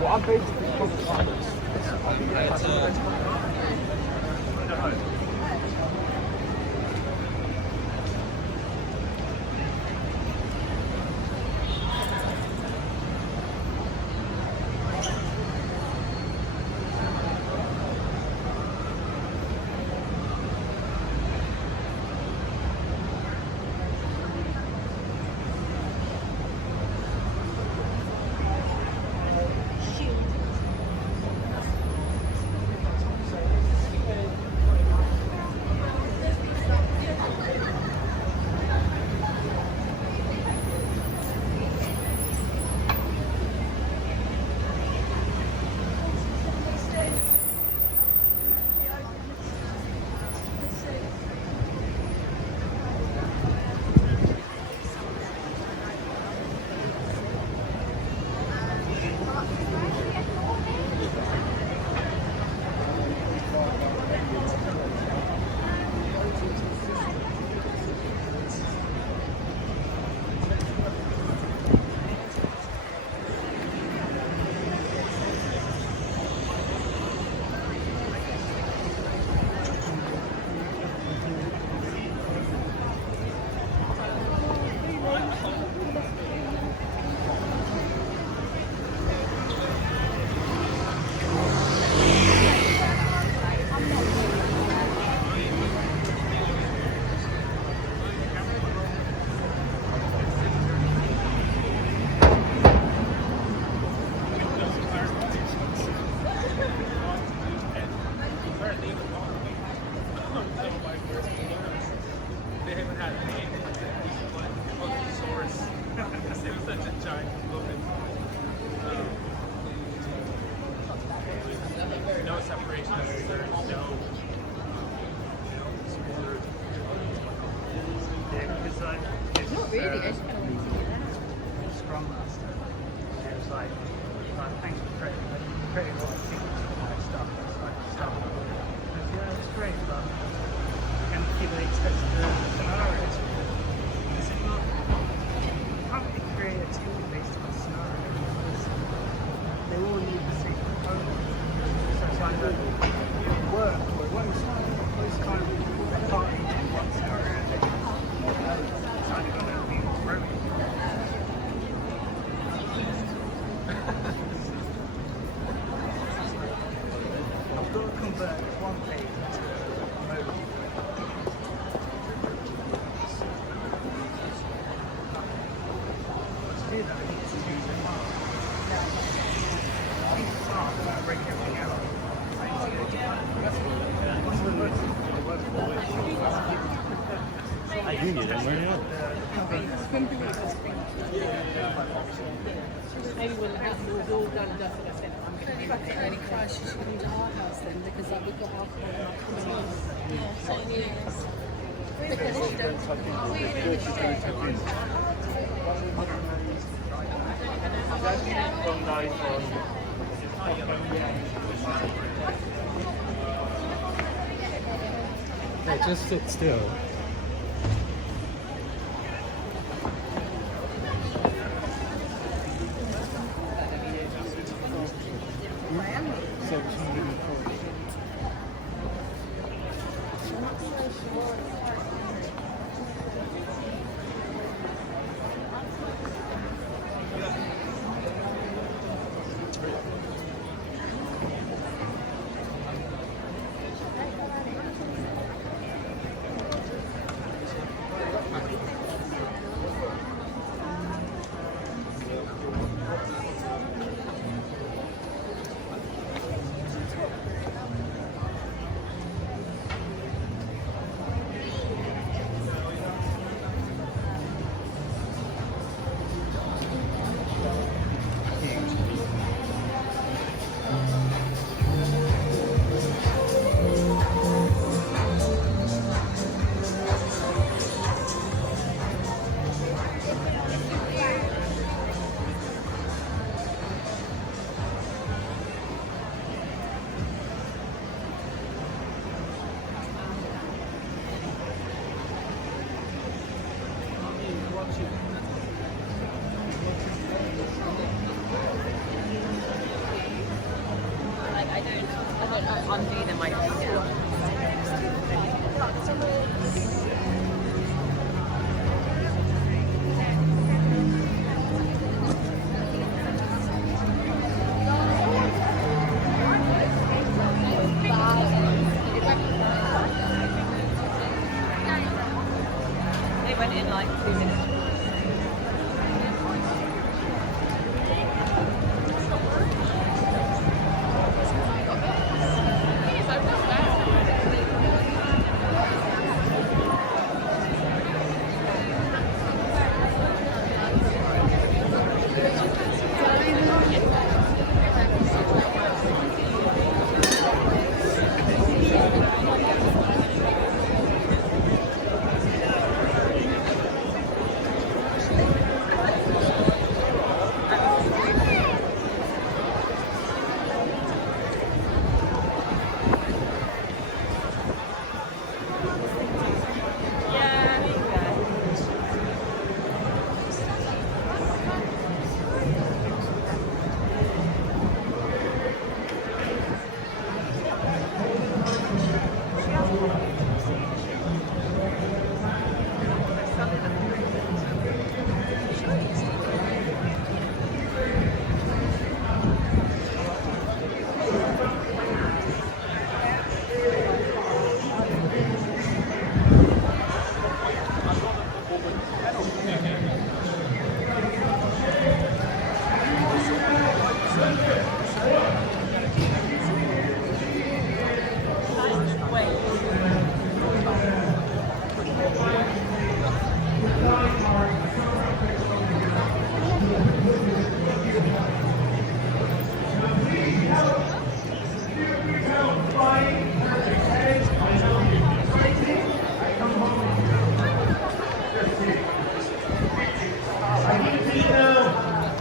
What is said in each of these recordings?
Well, I'm basically maybe when we're all done and dusted, I said, if I get any crash, you should come to our house then, because like, we've got alcohol in our community. Yeah, so yes. Because you don't, we really Hey, just sit still. I don't undo them, I think. They went in like 2 minutes.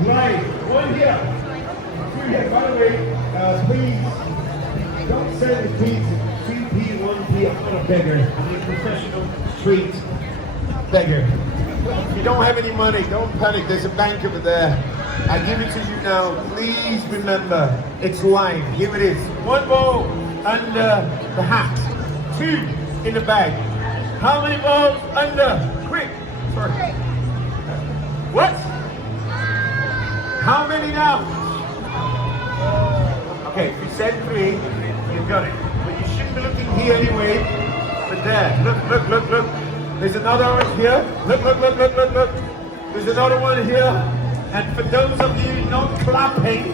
Right, one here. Two here. By the way, please don't send the tweets 2p, 1p. I'm not a beggar. I'm a professional street beggar. If you don't have any money, don't panic. There's a bank over there. I give it to you now. Please remember, it's lime. Here it is. One ball under the hat. Two in the bag. How many balls under? Quick. Sorry. What? How many now? Okay, if you said 3, you've got it. But you shouldn't be looking here anyway. But there, look. There's another one here. Look. There's another one here. And for those of you not clapping,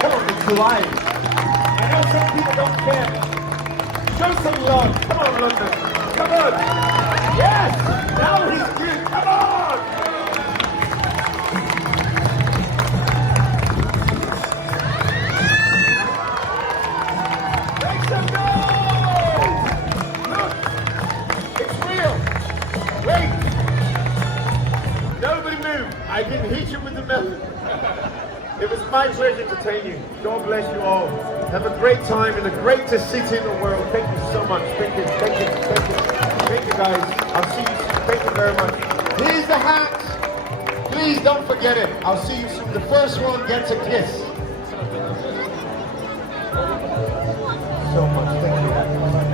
come on, it's live. I know some people don't care. Show some love. Come on, London. Come on! Yes! Now he's good! Come on! Make some noise! Look! It's real! Wait! Nobody move! I can hit you with the method. It was my pleasure to entertain you. God bless you all. Have a great time and the greatest city in the world. Thank you so much. Thank you guys. I'll see you soon. Thank you very much. Here's the hat. Please don't forget it. I'll see you soon. The first one gets a kiss. so much. Thank you.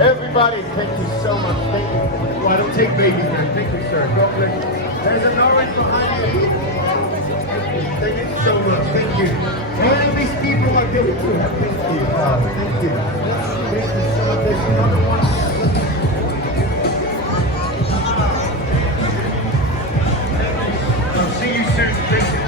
Everybody, thank you so much. Thank you. Well, I don't take babies here. Thank you, sir. God bless you. There's an orange behind you. Thank you so much. Thank you. All of these people are giving to you. Thank you. Thank you. This is so much. There's another one. I'll see you soon. Thank you.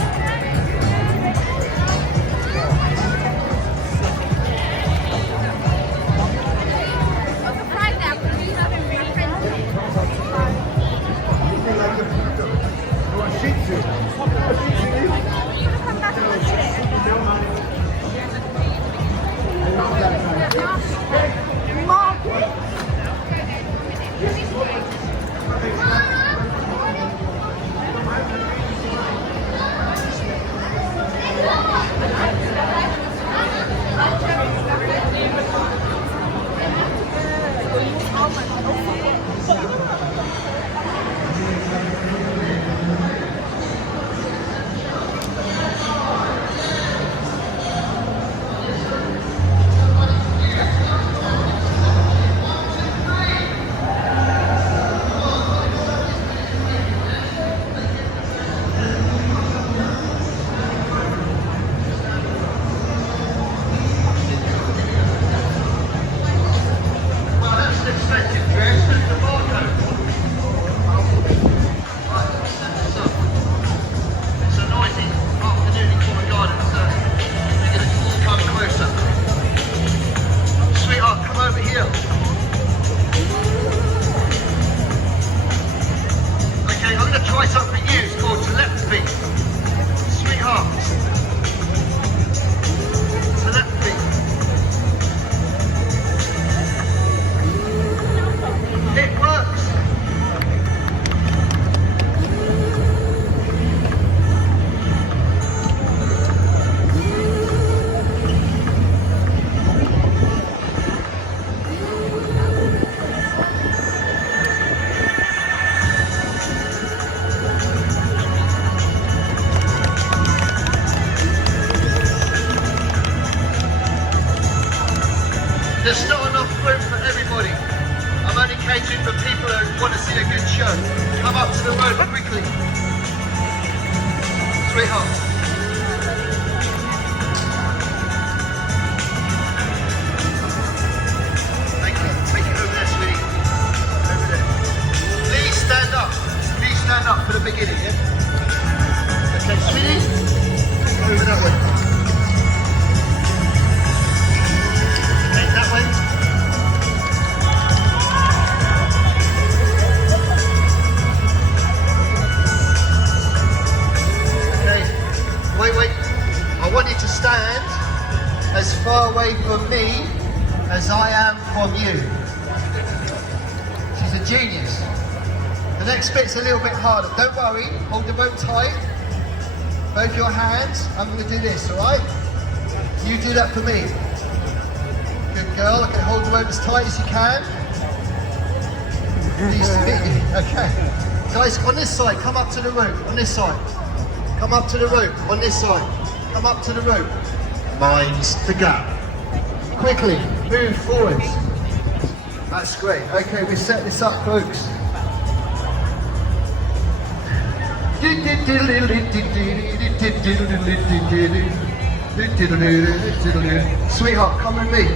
There's not enough room for everybody. I'm only catering for people who want to see a good show. Come up to the road quickly. Sweetheart. Thank you. Take it over there, sweetie. Over there. Please stand up. Please stand up for the beginning, yeah? Okay, sweetie. Over that way. Stand as far away from me as I am from you. She's a genius. The next bit's a little bit harder. Don't worry, hold the rope tight. Both your hands. I'm going to do this, alright? You do that for me. Good girl. Okay, hold the rope as tight as you can. Okay. Guys, on this side, come up to the rope. On this side. Come up to the rope. On this side. Come up to the rope. Mind the gap. Quickly, move forwards. That's great. Okay, we set this up, folks. Sweetheart, come with me.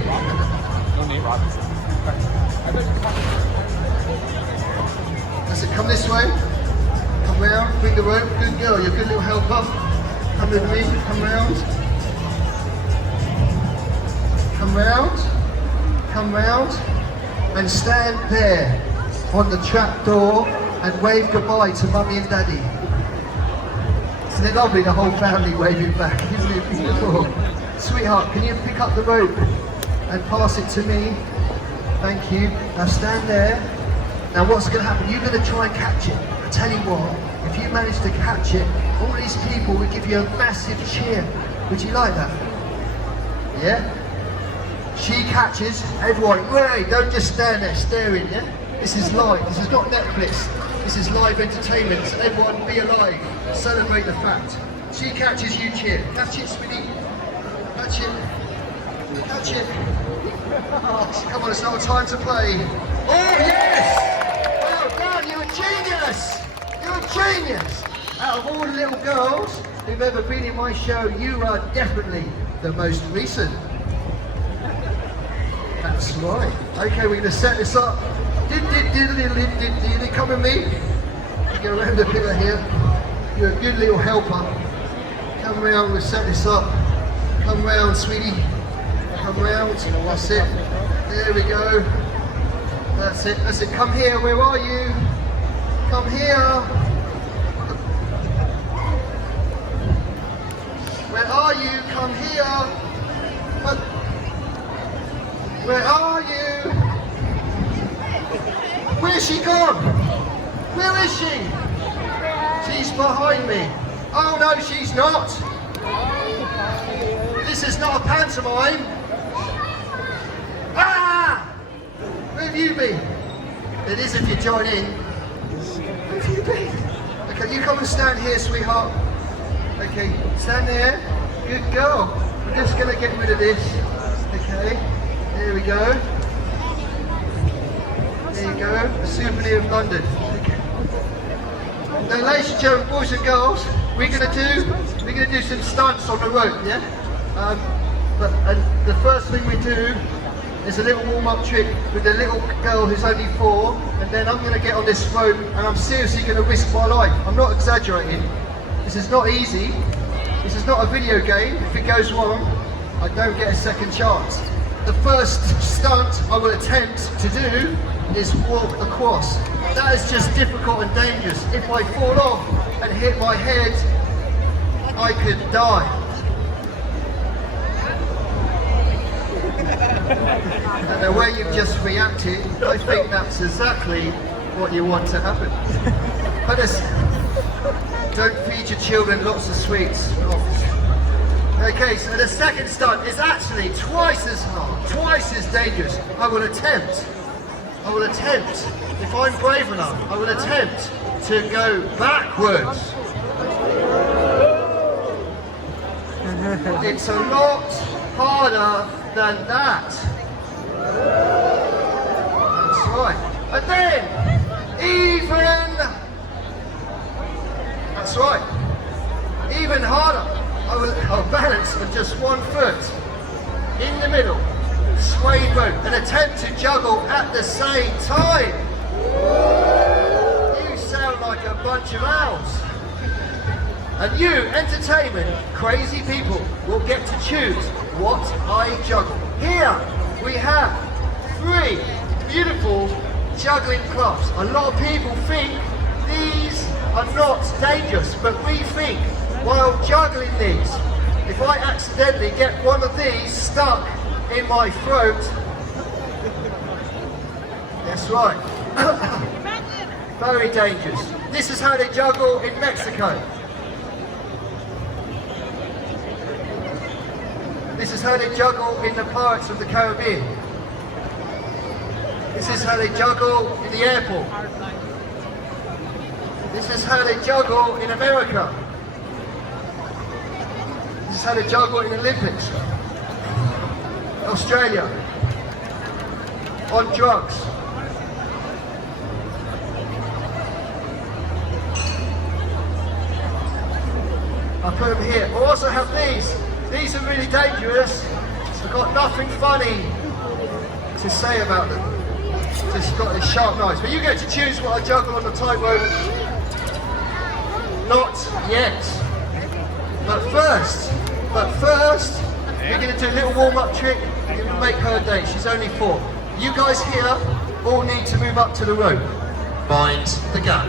That's it, come this way. Come round, bring the rope. Good girl, you're a good little helper. Come with me, come round. Come round, and stand there on the trap door and wave goodbye to Mummy and Daddy. Isn't it lovely, the whole family waving back? Isn't it beautiful? Sweetheart, can you pick up the rope and pass it to me? Thank you. Now stand there. Now what's going to happen? You're going to try and catch it. I tell you what, if you manage to catch it, all these people will give you a massive cheer. Would you like that? Yeah? She catches, everyone, hooray, don't just stand there staring, yeah? This is live, this is not Netflix. This is live entertainment, so everyone be alive, celebrate the fact. She catches, you cheer. Catch it, sweetie. Catch it. Catch it. Come on, it's not time to play. Oh, yes! Well done, you're a genius! You're a genius! Out of all the little girls who've ever been in my show, you are definitely the most recent. That's right. Okay, we're going to set this up. Come with me. Go around the pillar here. You're a good little helper. Come round, we'll set this up. Come round, sweetie. Come round. That's it. There we go. That's it. That's it. Come here. Where are you? Come here. Where are you? Come here. What? Where are you? Where's she gone? Where is she? She's behind me. Oh no, she's not. This is not a pantomime. Ah! Where have you been? It is if you join in. Where have you been? Okay, you come and stand here, sweetheart. Okay, stand there. Good girl. We're just going to get rid of this. Okay, there we go. There you go, a souvenir of London. Okay. Now, ladies and gentlemen, boys and girls, we're gonna do some stunts on the rope, yeah. And the first thing we do is a little warm-up trick with the little girl who's only 4, and then I'm gonna get on this rope, and I'm seriously gonna risk my life. I'm not exaggerating. This is not easy. This is not a video game. If it goes wrong, I don't get a second chance. The first stunt I will attempt to do is walk across. That is just difficult and dangerous. If I fall off and hit my head, I could die. And the way you've just reacted, I think that's exactly what you want to happen. But don't feed your children lots of sweets. Okay, so the second stunt is actually twice as hard, twice as dangerous. I will attempt, if I'm brave enough, I will attempt to go backwards. It's a lot harder than that. That's right. And then, that's right, even harder. I'll balance on just one foot in the middle, sway boat, and attempt to juggle at the same time. You sound like a bunch of owls. And you, entertainment, crazy people, will get to choose what I juggle. Here we have 3 beautiful juggling clubs. A lot of people think these are not dangerous, but we think, while juggling these, if I accidentally get one of these stuck in my throat, that's right, very dangerous. This is how they juggle in Mexico. This is how they juggle in the Pirates of the Caribbean. This is how they juggle in the airport. This is how they juggle in America. This is how they juggle in the Olympics. Australia. On drugs. I put them here. I also have these. These are really dangerous. I've got nothing funny to say about them. Just got this sharp knives. But you get to choose what I juggle on the tightrope. Not yet. But first, we're going to do a little warm-up trick and make her day. She's only 4. You guys here all need to move up to the rope. Mind the gap.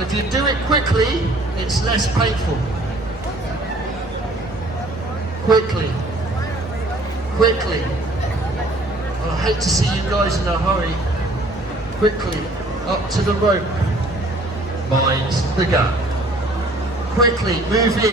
If you do it quickly, it's less painful. Quickly. I hate to see you guys in a hurry. Quickly, up to the rope. Mind the gap. Quickly, move in.